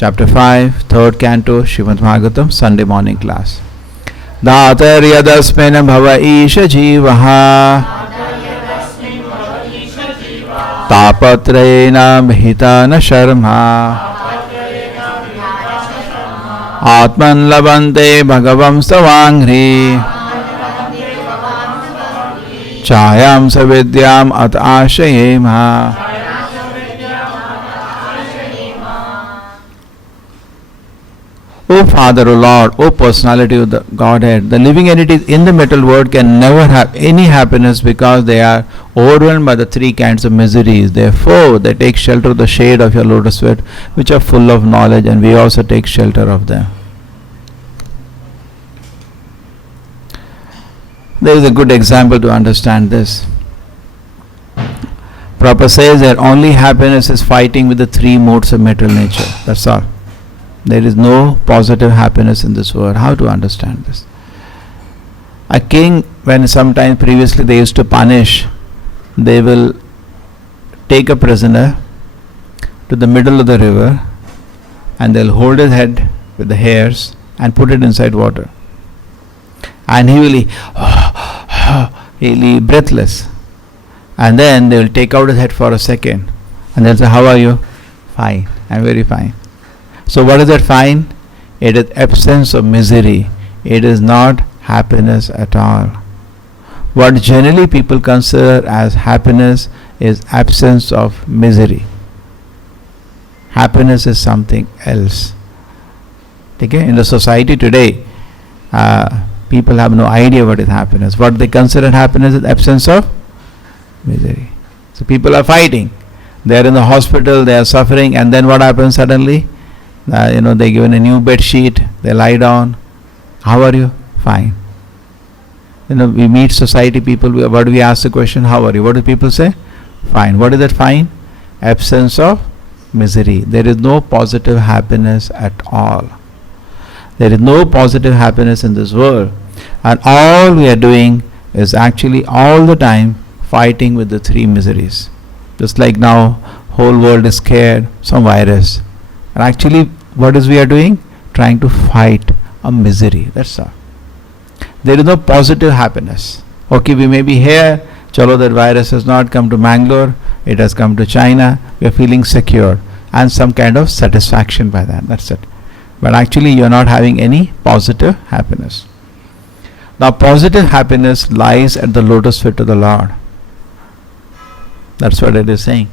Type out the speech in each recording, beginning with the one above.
Chapter 5, 3rd Canto, Srimad Bhagavatam, Sunday morning class. Dhatar yadasmin bhava isha jivaha tapatrayena bhitana sharma atman labante bhagavam savangri chayam savidyam at ashayema. O Father, O Lord, O Personality of the Godhead, the living entities in the material world can never have any happiness because they are overwhelmed by the three kinds of miseries. Therefore, they take shelter of the shade of your lotus feet, which are full of knowledge, and we also take shelter of them. There is a good example to understand this. Prabhupada says that only happiness is fighting with the three modes of material nature. That's all. There is no positive happiness in this world. How to understand this? A king, when sometime previously they used to punish, they will take a prisoner to the middle of the river and they'll hold his head with the hairs and put it inside water. And he'll be breathless. And then they will take out his head for a second and they'll say, "How are you?" "Fine, I'm very fine." So what is that fine? It is absence of misery. It is not happiness at all. What generally people consider as happiness is absence of misery. Happiness is something else. Okay? In the society today, people have no idea what is happiness. What they consider happiness is absence of misery. So people are fighting. They are in the hospital, they are suffering, and then what happens suddenly? They given a new bed sheet, they lie down. "How are you?" "Fine." We meet society people, what do we ask the question? "How are you?" What do people say? "Fine." What is that fine? Absence of misery. There is no positive happiness at all. There is no positive happiness in this world. And all we are doing is actually all the time fighting with the three miseries. Just like now, whole world is scared, some virus. And actually, what is we are doing? Trying to fight a misery. That's all. There is no positive happiness. Okay, we may be here. Chalo, that virus has not come to Mangalore. It has come to China. We are feeling secure and some kind of satisfaction by that. That's it. But actually, you are not having any positive happiness. Now, positive happiness lies at the lotus feet of the Lord. That's what it is saying.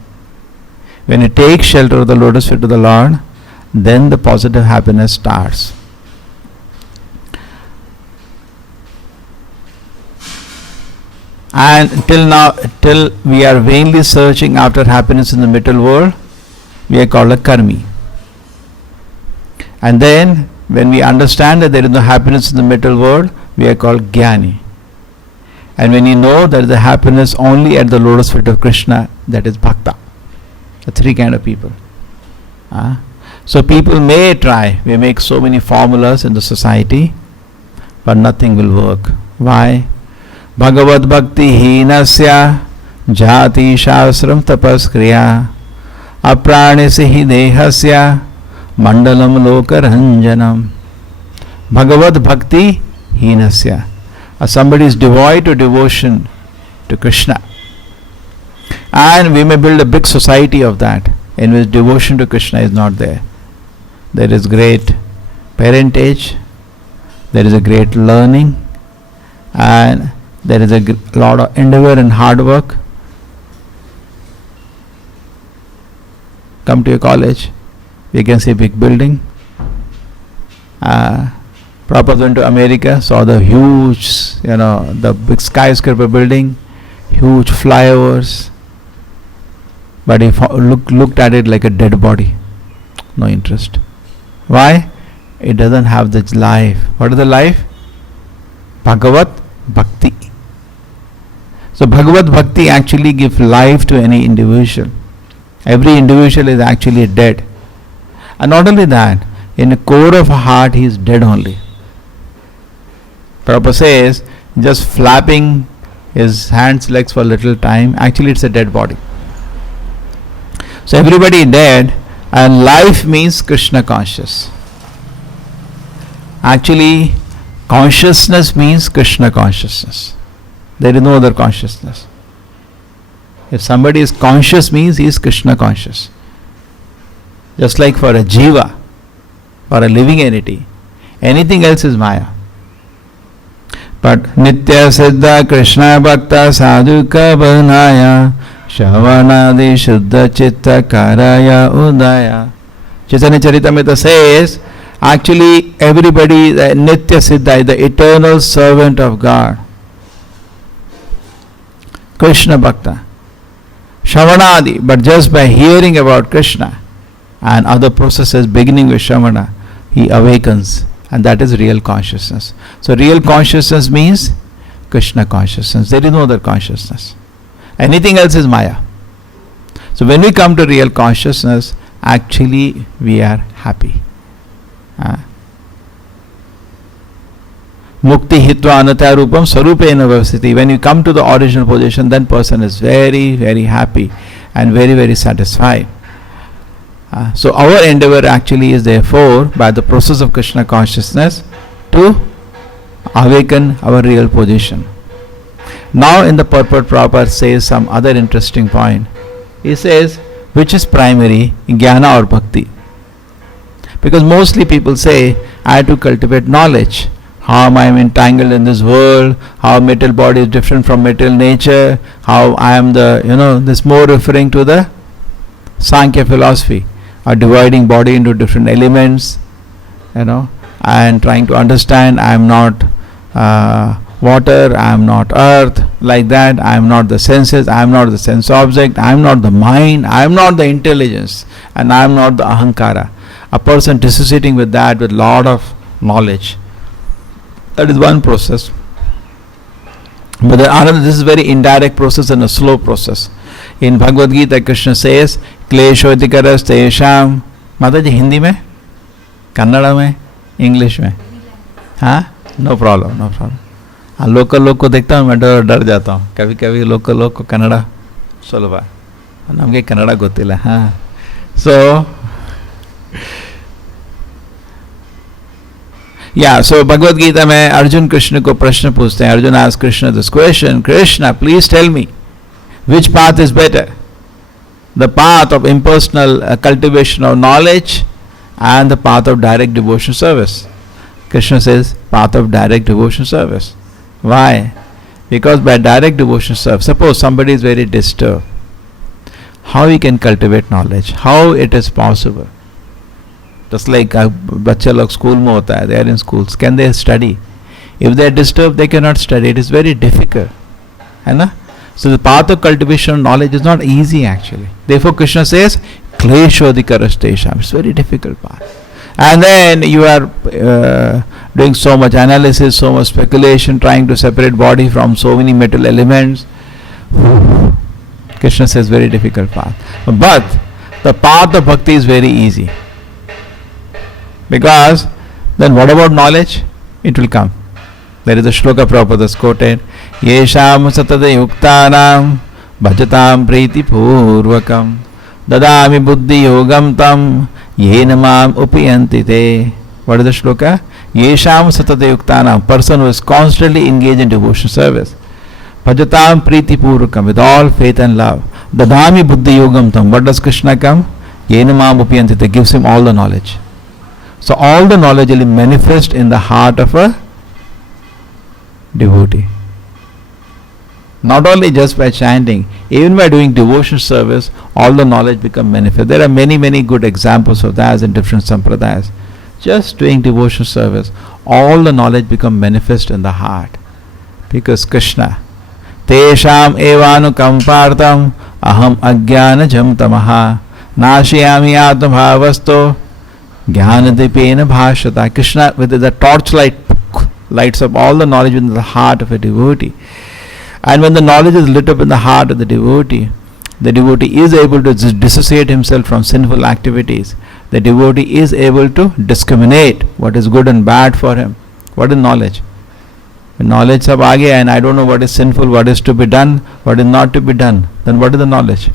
When you take shelter of the lotus feet of the Lord, then the positive happiness starts. And till we are vainly searching after happiness in the material world, we are called a karmi. And then when we understand that there is no happiness in the material world, we are called jnani. And when you know that the happiness only at the lotus feet of Krishna, that is bhakta. The three kind of people. So people may try. We make so many formulas in the society, but nothing will work. Why? Bhagavad bhakti hinasya jati shastram tapaskriya apranisi hi dehasya mandalam lokaranjanam. Bhagavad bhakti hinasya. Somebody is devoid to devotion to Krishna. And we may build a big society of that, in which devotion to Krishna is not there. There is great parentage, there is a great learning, and there is a lot of endeavor and hard work. Come to your college, you can see a big building. Prabhupada went to America, saw the huge, the big skyscraper building, huge flyovers. But he looked at it like a dead body. No interest. Why? It doesn't have the life. What is the life? Bhagavad Bhakti. So Bhagavad Bhakti actually gives life to any individual. Every individual is actually dead. And not only that, in the core of a heart he is dead only. Prabhupada says, just flapping his hands, legs for a little time, actually it's a dead body. So everybody dead, And life means Krishna conscious. Actually, consciousness means Krishna consciousness. There is no other consciousness. If somebody is conscious, means he is Krishna conscious. Just like for a jiva, for a living entity, anything else is Maya. But Nitya Siddha Krishna Bhakta Sadhuka Bhanaya Shavanadi Shuddha Chitta Karaya Udaya. Chaitanya Charitamrita says, actually everybody, the Nitya Siddha is the eternal servant of God. Krishna Bhakta. Shavanadi, but just by hearing about Krishna and other processes beginning with Shavana, he awakens, and that is real consciousness. So real consciousness means Krishna consciousness. There is no other consciousness. Anything else is Maya. So when we come to real consciousness, actually we are happy. Mukti hitva anatya rupam sarupena vavasiti. When you come to the original position, then person is very, very happy and very, very satisfied. So our endeavor actually is therefore by the process of Krishna consciousness to awaken our real position. Now in the purport Prabhupada says some other interesting point. He says, which is primary, jnana or bhakti? Because mostly people say, I have to cultivate knowledge. How am I entangled in this world? How material body is different from material nature? How I am the, this more referring to the Sankhya philosophy, or dividing body into different elements, and trying to understand I am not water, I am not earth, like that. I am not the senses, I am not the sense object, I am not the mind, I am not the intelligence, and I am not the ahankara. A person dissociating with that with lot of knowledge. That is one process. But this is very indirect process and a slow process. In Bhagavad Gita, Krishna says, Kleshodikaras Tesham. Mataji, Hindi mein? Kannada mein? English में? हाँ, no problem. हाँ, local लोग को देखता हूँ मैं डर जाता हूँ. कभी कभी लोकल लोग को कन्नड़ा सुलभ नಮಗೆ ಕನ್ನಡ ಗೊತ್ತಿಲ್ಲ. हाँ, so so Bhagavad Gita में अर्जुन कृष्ण को प्रश्न पूछते हैं. Arjun asks Krishna this question, Krishna, please tell me which path is better, the path of impersonal cultivation of knowledge and the path of direct devotion service. Krishna says path of direct devotion service. Why? Because by direct devotion service, suppose somebody is very disturbed, how he can cultivate knowledge, how it is possible? Just like बच्चे लोग school में होता है, they are in schools, can they study? If they are disturbed, they cannot study. It is very difficult, है ना? So the path of cultivation of knowledge is not easy actually. Therefore Krishna says, Kleshodikaras. It's very difficult path. And then you are doing so much analysis, so much speculation, trying to separate body from so many metal elements. Krishna says very difficult path. But the path of bhakti is very easy. Because then what about knowledge? It will come. There is a shloka Prabhupada is quoted, Yesham satada yuktanam bhajatam priti purvakam dadami buddhi yogam tam yenamam upiyanti te. What is the shloka? Yesham satada yuktanam, person who is constantly engaged in devotion service. Bhajatam priti purvakam, with all faith and love. Dadami buddhi yogam tam. What does Krishna come? Yenamam upiyanti te, gives him all the knowledge. So all the knowledge will manifest in the heart of a devotee. Not only just by chanting, even by doing devotion service, all the knowledge become manifest. There are many, many good examples of that in different sampradayas. Just doing devotion service, all the knowledge become manifest in the heart. Because Krishna, Tesham evanu kampartam aham ajnana jam tamaha nashiyami atma bhavasto Jnanadipena bhashata. Krishna with the torchlight lights up all the knowledge within the heart of a devotee. And when the knowledge is lit up in the heart of the devotee is able to dissociate himself from sinful activities. The devotee is able to discriminate what is good and bad for him. What is knowledge? When knowledge sab aa gaya and I don't know what is sinful, what is to be done, what is not to be done, then what is the knowledge?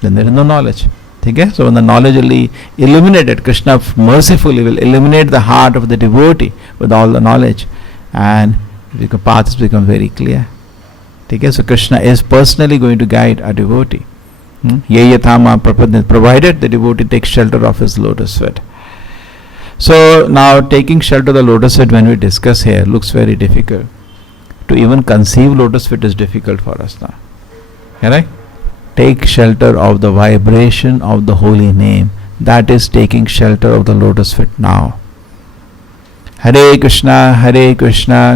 Then there is no knowledge. Okay? So when the knowledge will be illuminated, Krishna mercifully will illuminate the heart of the devotee with all the knowledge, and the path becomes very clear. Okay? So Krishna is personally going to guide a devotee. Yayathama prapadnit, provided the devotee takes shelter of his lotus feet. So now taking shelter of the lotus feet, when we discuss here, looks very difficult. To even conceive lotus feet is difficult for us now. Correct? Take shelter of the vibration of the holy name. That is taking shelter of the lotus feet now. Hare Krishna,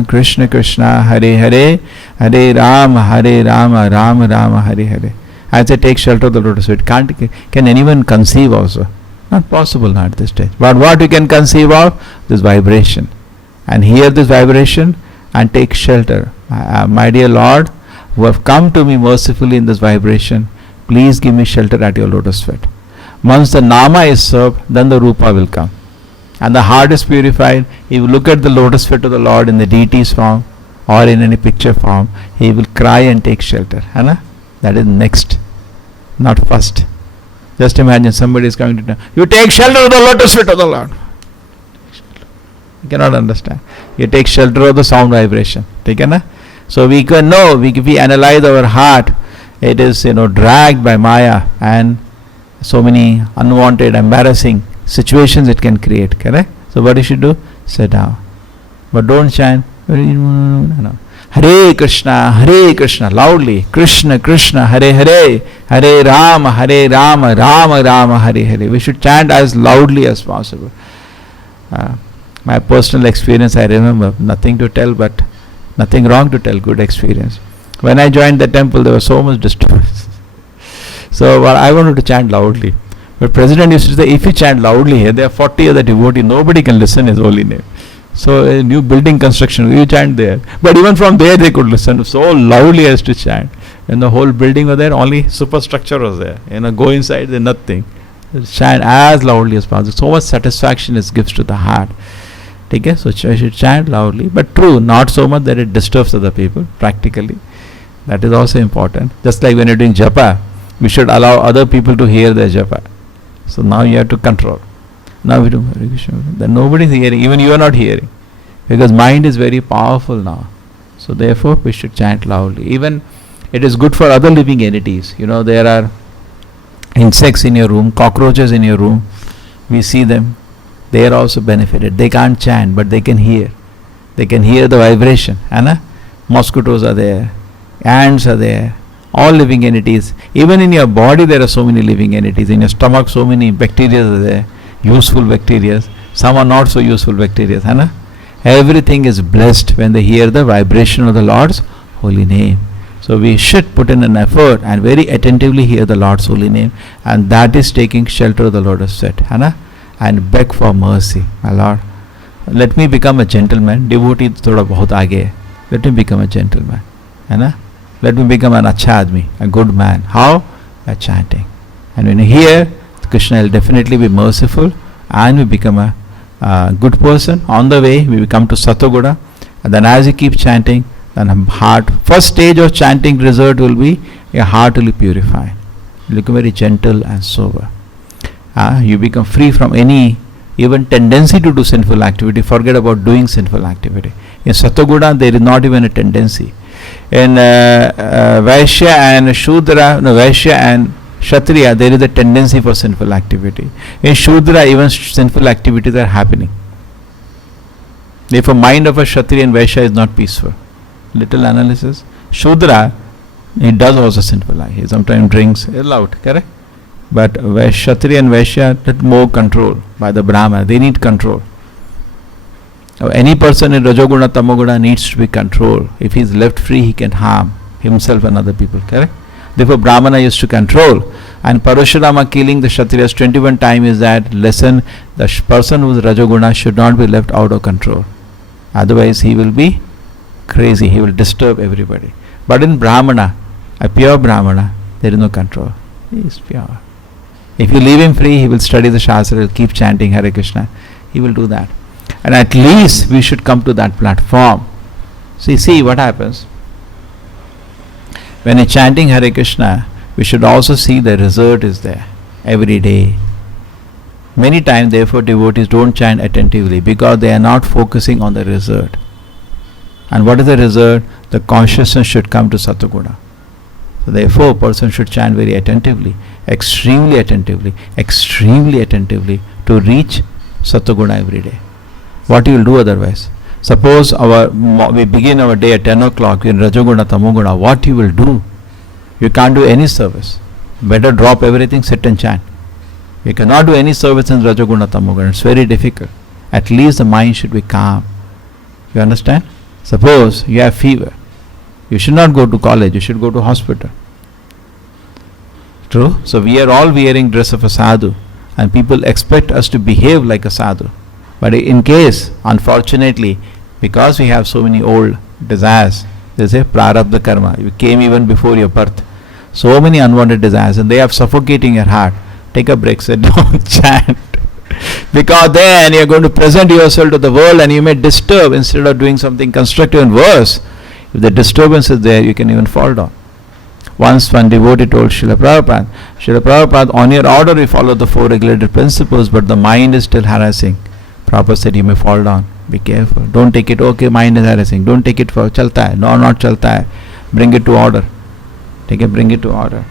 Krishna Krishna, Hare Hare, Hare Rama, Rama Rama, Hare Hare. I say take shelter of the lotus feet. Can anyone conceive also? Not possible now at this stage. But what you can conceive of? This vibration. And hear this vibration and take shelter. My dear Lord, who have come to me mercifully in this vibration, please give me shelter at your lotus feet. Once the Nama is served, then the Rupa will come. And the heart is purified. If you look at the lotus feet of the Lord in the deity's form or in any picture form, he will cry and take shelter. Anna? That is next, not first. Just imagine somebody is coming to tell you, take shelter of the lotus feet of the Lord. You cannot understand. You take shelter of the sound vibration. Take it? So we can know, if we analyze our heart, it is dragged by Maya and so many unwanted, embarrassing situations it can create. Correct? So what you should do? Sit down. But don't chant. No. Hare Krishna, loudly. Krishna, Krishna, Hare Hare, Hare Rama, Rama Rama, Hare Hare. We should chant as loudly as possible. My personal experience, I remember, nothing to tell, but nothing wrong to tell, good experience. When I joined the temple, there was so much disturbance. So I wanted to chant loudly. But President used to say, if you chant loudly here, there are 40 other devotees, nobody can listen his holy name. So a new building construction, we chant there. But even from there they could listen so loudly as to chant. And the whole building was there, only superstructure was there. Go inside, there's nothing. Chant as loudly as possible. So much satisfaction it gives to the heart. Okay? So I should chant loudly. But true, not so much that it disturbs other people, practically. That is also important. Just like when you're doing japa, we should allow other people to hear their japa. So now you have to control. Now we do Hare Krishna. Then nobody is hearing, even you are not hearing. Because mind is very powerful now. So therefore we should chant loudly. Even it is good for other living entities. There are insects in your room, cockroaches in your room. We see them. They are also benefited. They can't chant, but they can hear. They can hear the vibration. Anna? Mosquitoes are there. Ants are there. All living entities. Even in your body there are so many living entities. In your stomach so many bacteria are there. Useful bacteria, some are not so useful bacteria. Anna? Everything is blessed when they hear the vibration of the Lord's holy name. So we should put in an effort and very attentively hear the Lord's holy name, and that is taking shelter of the lotus feet. Anna? And beg for mercy. My Lord, let me become a gentleman. Devotee thoda bahut aage hai. Let me become a gentleman. Anna? Let me become an acha admi, a good man. How? By chanting. And when you hear, Krishna will definitely be merciful and we become a good person. On the way, we come to Satoguna, and then as you keep chanting, then heart, first stage of chanting result will be your heart will be purified. You become very gentle and sober. You become free from any even tendency to do sinful activity. Forget about doing sinful activity. In Satoguna, there is not even a tendency. In Vaishya and Shudra, Vaishya and Kshatriya, there is a tendency for sinful activity. In Shudra, even sinful activities are happening. Therefore, mind of a Kshatriya and Vaishya is not peaceful. Little analysis. Shudra, he does also sinful act. He sometimes drinks, allowed, correct? But Kshatriya and Vaishya need more control by the Brahmana. They need control. Any person in Rajoguna, Tamoguna needs to be controlled. If he is left free, he can harm himself and other people, correct? Therefore, Brahmana used to control. And Parashurama killing the Kshatriyas 21 times is that lesson. The person who is Rajoguna should not be left out of control. Otherwise, he will be crazy. He will disturb everybody. But in Brahmana, a pure Brahmana, there is no control. He is pure. If you leave him free, he will study the Shastra, he will keep chanting Hare Krishna. He will do that. And at least we should come to that platform. See what happens. When you're chanting Hare Krishna, we should also see the result is there. every day. Many times, therefore, devotees don't chant attentively because they are not focusing on the result. And what is the result? The consciousness should come to Sattva-guna. So therefore, a person should chant very attentively, extremely attentively to reach Sattva-guna every day. What you will do otherwise? Suppose we begin our day at 10 o'clock in Rajoguna, Tamoguna, what you will do? You can't do any service. Better drop everything, sit and chant. You cannot do any service in Rajoguna, Tamoguna. It's very difficult. At least the mind should be calm. You understand? Suppose you have fever. You should not go to college. You should go to hospital. True? So we are all wearing dress of a sadhu. And people expect us to behave like a sadhu. But in case, unfortunately, because we have so many old desires, they say prarabdha karma. You came even before your birth. So many unwanted desires and they are suffocating your heart. Take a break, sit down, chant. Because then you are going to present yourself to the world and you may disturb instead of doing something constructive and worse. If the disturbance is there, you can even fall down. Once one devotee told Srila Prabhupada, on your order we follow the 4 regulated principles, but the mind is still harassing. Prabhupada said, you may fall down. Be careful. Don't take it, okay, mind is harassing. Don't take it for chalta hai. No, not chalta hai. Bring it to order. Bring it to order.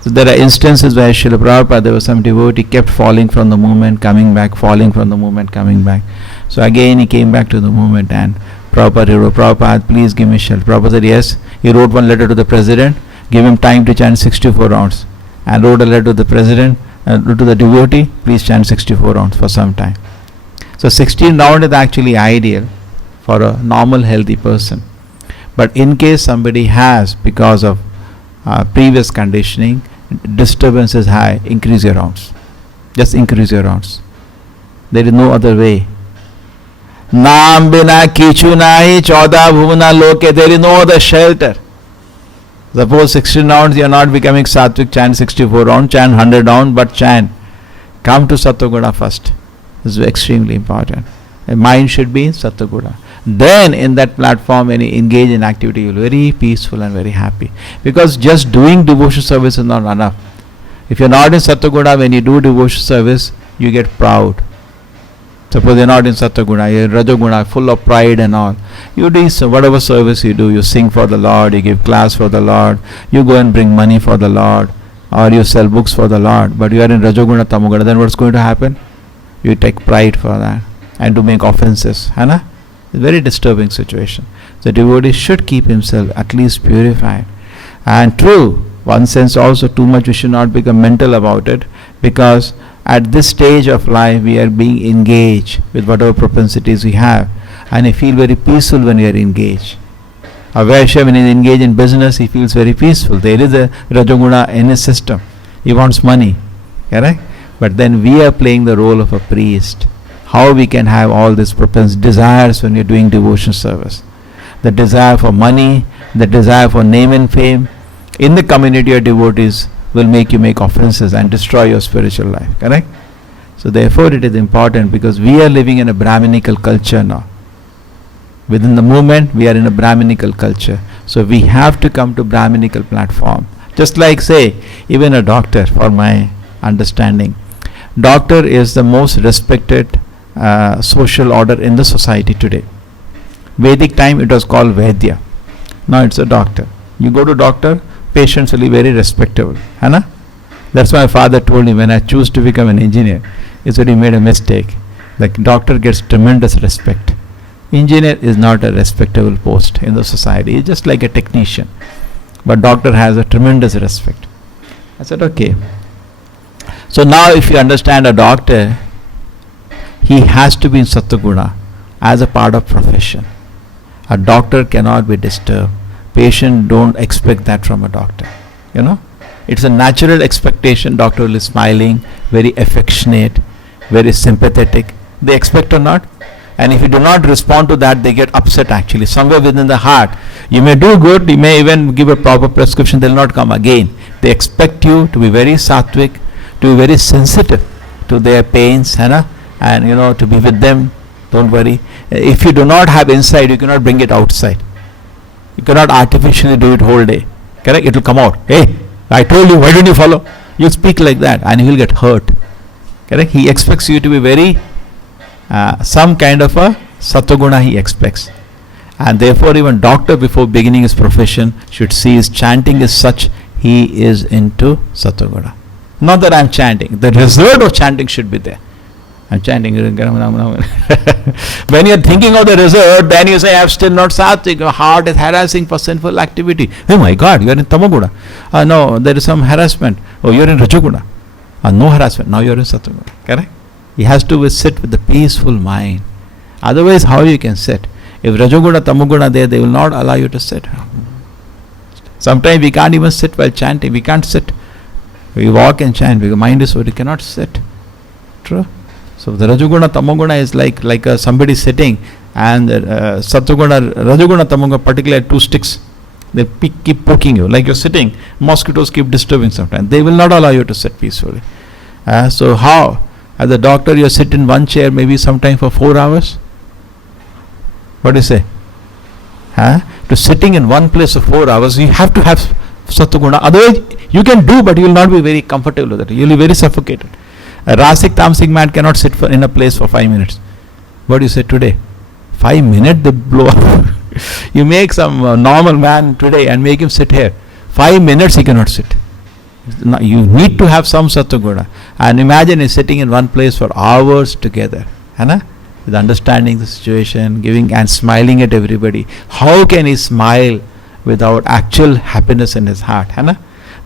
So there are instances where Srila Prabhupada, there was some devotee kept falling from the movement, coming back, falling from the movement, coming back. So again he came back to the movement and Prabhupada wrote, Prabhupada, please give me shelter. Prabhupada said, yes. He wrote one letter to the president, give him time to chant 64 rounds. And wrote a letter to the president, to the devotee, please chant 64 rounds for some time. So 16 rounds is actually ideal for a normal healthy person. But in case somebody has, because of previous conditioning, disturbance is high, increase your rounds. Just increase your rounds. There is no other way. Naam bina kichu nahi chauda bhuvana loke. There is no other shelter. Suppose 16 rounds you are not becoming sattvic, chant 64 rounds, chant 100 rounds, but chant. Come to Sattva-guna first. This is extremely important. The mind should be in Sattva-guna. Then in that platform when you engage in activity, you will be very peaceful and very happy. Because just doing devotion service is not enough. If you are not in Sattva-guna, when you do devotion service, you get proud. Suppose you are not in Sattva-guna, you are in Rajoguna, full of pride and all. You do whatever service you do, you sing for the Lord, you give class for the Lord, you go and bring money for the Lord, or you sell books for the Lord, but you are in Rajoguna, Tamoguna, then what's going to happen? You take pride for that and to make offenses. It's a very disturbing situation. The devotee should keep himself at least purified. And true, one sense also too much we should not become mental about it, because at this stage of life we are being engaged with whatever propensities we have, and I feel very peaceful when we are engaged. A Vaishya, when he is engaged in business, he feels very peaceful. There is a Rajoguna in his system. He wants money. Correct? But then we are playing the role of a priest. How we can have all these desires when you are doing devotion service. The desire for money, the desire for name and fame in the community of devotees will make you make offenses and destroy your spiritual life. Correct? So therefore it is important, because we are living in a Brahminical culture now. Within the movement we are in a Brahminical culture. So we have to come to Brahminical platform. Just like, say, even a doctor, for my understanding, doctor is the most respected social order in the society today. Vedic time it was called Vaidya. Now it's a doctor. You go to doctor, patients will be very respectable. That's why my father told me, when I choose to become an engineer, he said he made a mistake. The doctor gets tremendous respect. Engineer is not a respectable post in the society. He's just like a technician. But doctor has a tremendous respect. I said, okay. So now if you understand a doctor, he has to be in Sattva-guna as a part of profession. A doctor cannot be disturbed. Patient don't expect that from a doctor. It's a natural expectation. Doctor will be smiling, very affectionate, very sympathetic. They expect or not. And if you do not respond to that, they get upset actually. Somewhere within the heart. You may do good, you may even give a proper prescription, they will not come again. They expect you to be very sattvic, to be very sensitive to their pains, and to be with them. Don't worry. If you do not have inside, you cannot bring it outside. You cannot artificially do it whole day. Correct? It will come out. Hey, I told you, why don't you follow? You speak like that and you will get hurt. Correct? He expects you to be very, some kind of a Sattva-guna he expects. And therefore even doctor before beginning his profession should see his chanting is such he is into Sattva-guna. Not that I am chanting. The result of chanting should be there. I'm chanting. When you are thinking of the result, then you say, I have still not sattvic. Your heart is harassing for sinful activity. Oh my God, you are in tamoguna. No, there is some harassment. Oh, you are in rajoguna. No harassment. Now you are in sattva-guna. Correct? He has to sit with a peaceful mind. Otherwise, how you can sit? If rajoguna, tamoguna there, they will not allow you to sit. Sometimes we can't even sit while chanting. We can't sit. We walk and chant because mind is so we cannot sit. True? So the Rajoguna Tamoguna is like somebody sitting, and Sattva-guna, Rajoguna, Tamoguna, particularly 2 sticks, they keep poking you. Like you're sitting, mosquitoes keep disturbing sometimes. They will not allow you to sit peacefully. So how? As a doctor, you sit in one chair maybe sometime for 4 hours. What do you say? To sitting in one place for 4 hours, you have to have Sattva-guna. Otherwise, you can do, but you will not be very comfortable with it. You will be very suffocated. A Rasic Tamasic man cannot sit in a place for 5 minutes. What do you say today? 5 minutes they blow up. You make some normal man today and make him sit here. 5 minutes he cannot sit. You need to have some Sattva-guna. And imagine he's sitting in one place for hours together. With understanding the situation, giving and smiling at everybody. How can he smile without actual happiness in his heart?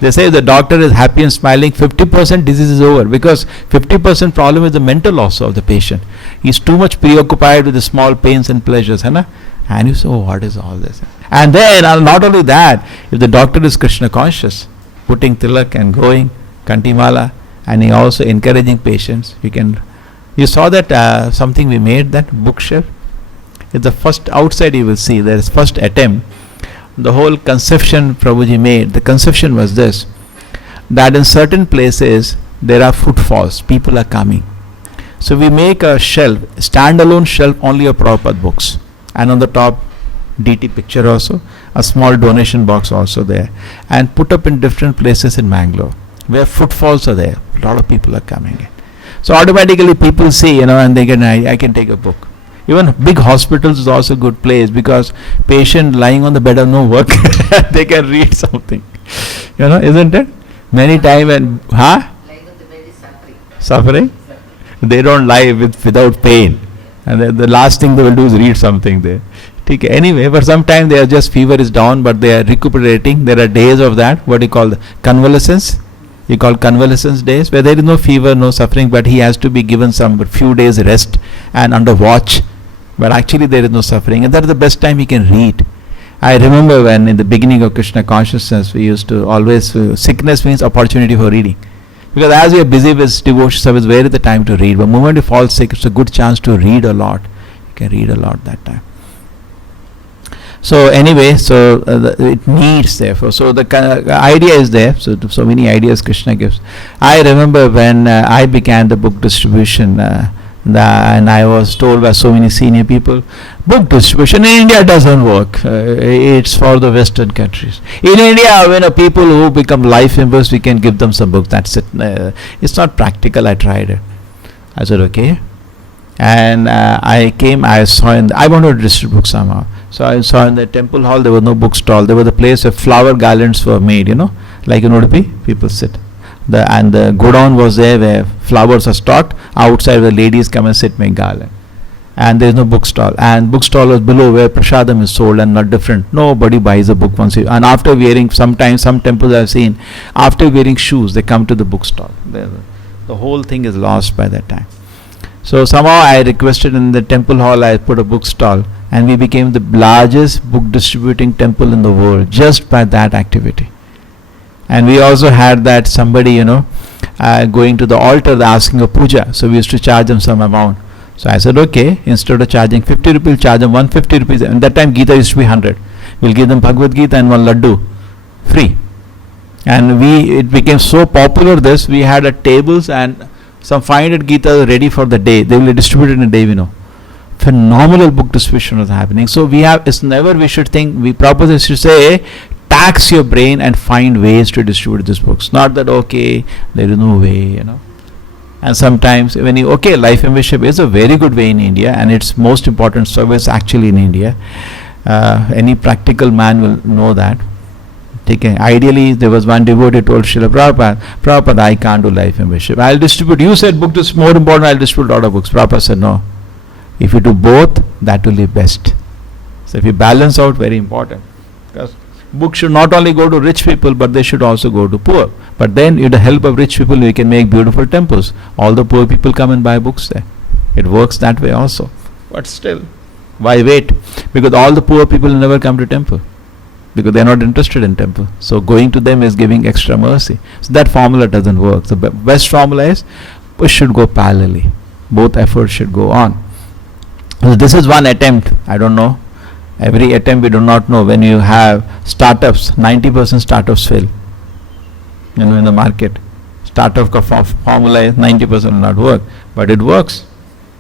They say the doctor is happy and smiling, 50% disease is over, because 50% problem is the mental also of the patient. He is too much preoccupied with the small pains and pleasures. And you say, oh, what is all this? And then not only that, if the doctor is Krishna conscious, putting tilak and going kantimala, and he also encouraging patients, you saw that something we made, that bookshelf. It's the first outside you will see, there is first attempt. The whole conception Prabhuji made, the conception was this, that in certain places there are footfalls, people are coming. So we make a shelf, standalone shelf only of Prabhupada books, and on the top DT picture also, a small donation box also there, and put up in different places in Mangalore where footfalls are there. A lot of people are coming in. So automatically people see, and they can, I can take a book. Even big hospitals is also a good place, because patient lying on the bed of no work, they can read something. Isn't it? Many times when, lying on the bed is suffering. They don't lie without pain. And the last thing they will do is read something there. Anyway, for some time they are just, fever is down, but they are recuperating. There are days of that, what you call the convalescence. You call convalescence days, where there is no fever, no suffering, but he has to be given some few days rest and under watch. But actually there is no suffering, and that is the best time he can read. I remember when in the beginning of Krishna consciousness, we used to always, sickness means opportunity for reading. Because as we are busy with devotion service, where is the time to read? But the moment you fall sick, it's a good chance to read a lot. You can read a lot that time. So anyway, it needs therefore. So the idea is there. So many ideas Krishna gives. I remember when I began the book distribution, and I was told by so many senior people, book distribution in India doesn't work. It's for the Western countries. In India, when people who become life members, we can give them some books. That's it. It's not practical. I tried it. I said okay, and I came. I saw I wanted to distribute books somehow. So I saw in the temple hall there was no book stall. There was a place where flower garlands were made. Like in Udupi, people sit. And the godown was there where flowers are stocked. Outside the ladies come and sit, make garland. And there is no book stall. And book stall was below where prasadam is sold, and not different. Nobody buys a book once. And after wearing, sometimes some temples I've seen, after wearing shoes, they come to the book stall. The whole thing is lost by that time. So somehow I requested in the temple hall, I put a book stall, and we became the largest book distributing temple in the world just by that activity. And we also had that somebody, going to the altar asking a puja. So we used to charge them some amount. So I said, okay, instead of charging 50 rupees, charge them 150 rupees. And that time Gita used to be 100. We'll give them Bhagavad Gita and one laddu free. And it became so popular this, we had tables and some 500 Gita ready for the day. They will distribute it in a day, Phenomenal book distribution was happening. So it's never we should think, Prabhupada should say, tax your brain and find ways to distribute these books. Not that, okay, there is no way, And sometimes when Life Membership is a very good way in India, and its most important service actually in India. Any practical man will know that. Ideally, there was one devotee told Srila Prabhupada, I can't do life membership. I'll distribute. You said book is more important, I'll distribute a lot of books. Prabhupada said, no. If you do both, that will be best. So if you balance out, very important. Because books should not only go to rich people, but they should also go to poor. But then with the help of rich people, we can make beautiful temples. All the poor people come and buy books there. It works that way also. But still, why wait? Because all the poor people never come to temple. Because they are not interested in temple. So going to them is giving extra mercy. So that formula doesn't work. The best formula is push should go parallelly. Both efforts should go on. So this is one attempt. I don't know. Every attempt we do not know. When you have startups, 90% startups fail. In the market. Startup formula is 90% will not work. But it works.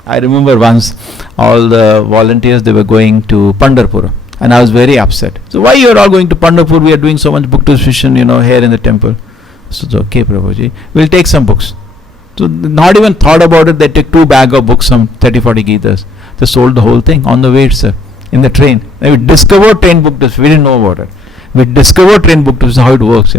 I remember once all the volunteers, they were going to Pandharpur. And I was very upset. So why you are all going to Pandharpur? We are doing so much book distribution, here in the temple. So okay, Prabhuji, we'll take some books. So not even thought about it. They took 2 bags of books, some 30-40 Gitas. They sold the whole thing on the way itself, in the train. And we discovered train book distribution. We didn't know about it. We discovered train book distribution, how it works,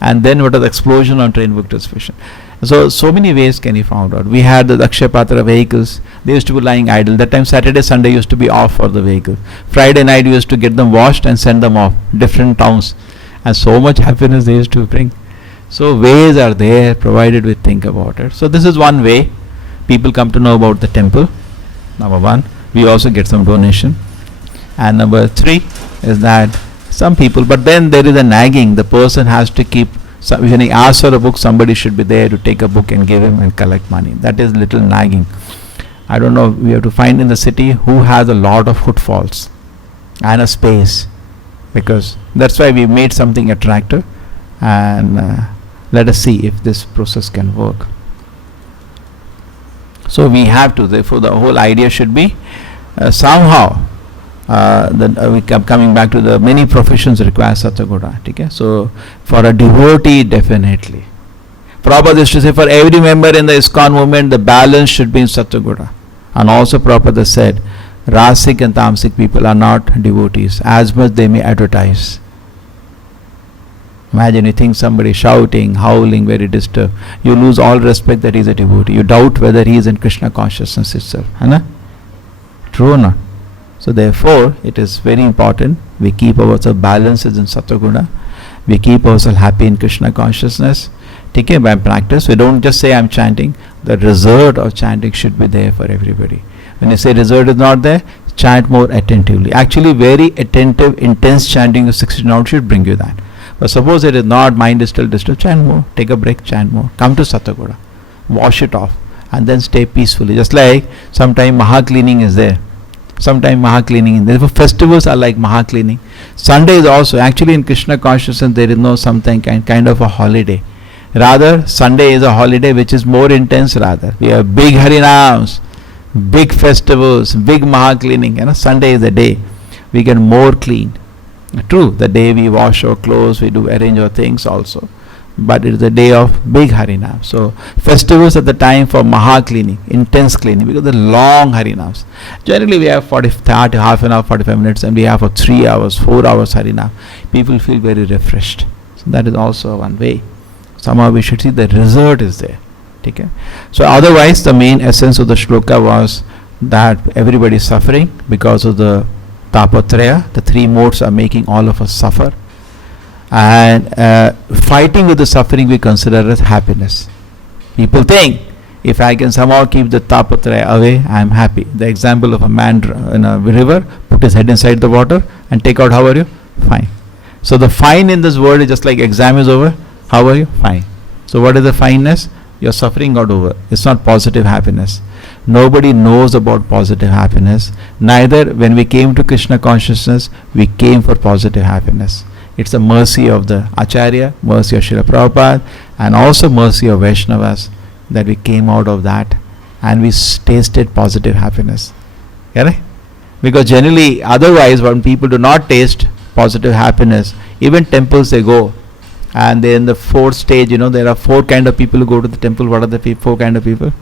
And then what was the explosion on train book distribution. So many ways can be found out. We had the Akshaya Patra vehicles. They used to be lying idle. That time Saturday, Sunday used to be off for the vehicle. Friday night we used to get them washed and send them off different towns. And so much happiness they used to bring. So ways are there, provided we think about it. So this is one way people come to know about the temple. Number 1. We also get some donation. And number 3 is that some people, but then there is a nagging. The person has to keep. So when he asks for a book, somebody should be there to take a book and give him and collect money. That is little nagging. I don't know, we have to find in the city who has a lot of footfalls and a space, because that's why we made something attractive, and let us see if this process can work. So we have to, therefore the whole idea should be somehow we kept coming back to the many professions require Satyaguda. Okay? So for a devotee, definitely. Prabhupada used to say for every member in the ISKCON movement, the balance should be in Satyaguda. And also Prabhupada said, Rasik and Tamasic people are not devotees, as much they may advertise. Imagine you think somebody shouting, howling, very disturbed. You lose all respect that he is a devotee. You doubt whether he is in Krishna consciousness itself. True or not? So therefore, it is very important we keep ourselves balanced in Sattva-guna. We keep ourselves happy in Krishna consciousness. Okay, by practice, we don't just say I'm chanting. The result of chanting should be there for everybody. When you say result is not there, chant more attentively. Actually, very attentive, intense chanting of 16 notes should bring you that. But suppose it is not, mind is still disturbed, chant more. Take a break, chant more. Come to Sattva-guna. Wash it off. And then stay peacefully. Just like sometime Maha cleaning is there. Sometime Maha cleaning. Therefore, festivals are like Maha cleaning. Sunday is also, actually in Krishna consciousness, there is no something kind of a holiday. Rather, Sunday is a holiday which is more intense rather. We have big Harinams, big festivals, big Maha cleaning. Sunday is the day we get more clean. True, the day we wash our clothes, we do arrange our things also. But it is the day of big Harinam. So festivals are the time for Maha cleaning, intense cleaning, because the long Harinams. Generally we have 30, half an hour, 45 minutes, and we have for 3 hours, 4 hours Harinam. People feel very refreshed. So that is also one way. Somehow we should see the result is there. Okay? So otherwise the main essence of the shloka was that everybody is suffering because of the Tapatraya. The 3 modes are making all of us suffer. And fighting with the suffering we consider as happiness. People think if I can somehow keep the Tapatraya away, I am happy. The example of a man in a river, put his head inside the water and take out, how are you? Fine. So the fine in this world is just like exam is over, how are you? Fine. So what is the fineness? Your suffering got over. It's not positive happiness. Nobody knows about positive happiness. Neither when we came to Krishna consciousness, we came for positive happiness. It's the mercy of the Acharya, mercy of Srila Prabhupada, and also mercy of Vaishnavas that we came out of that and we tasted positive happiness. Correct? Because generally, otherwise, when people do not taste positive happiness, Even temples they go, and then the fourth stage, there are four kind of people who go to the temple. What are the four kind of people?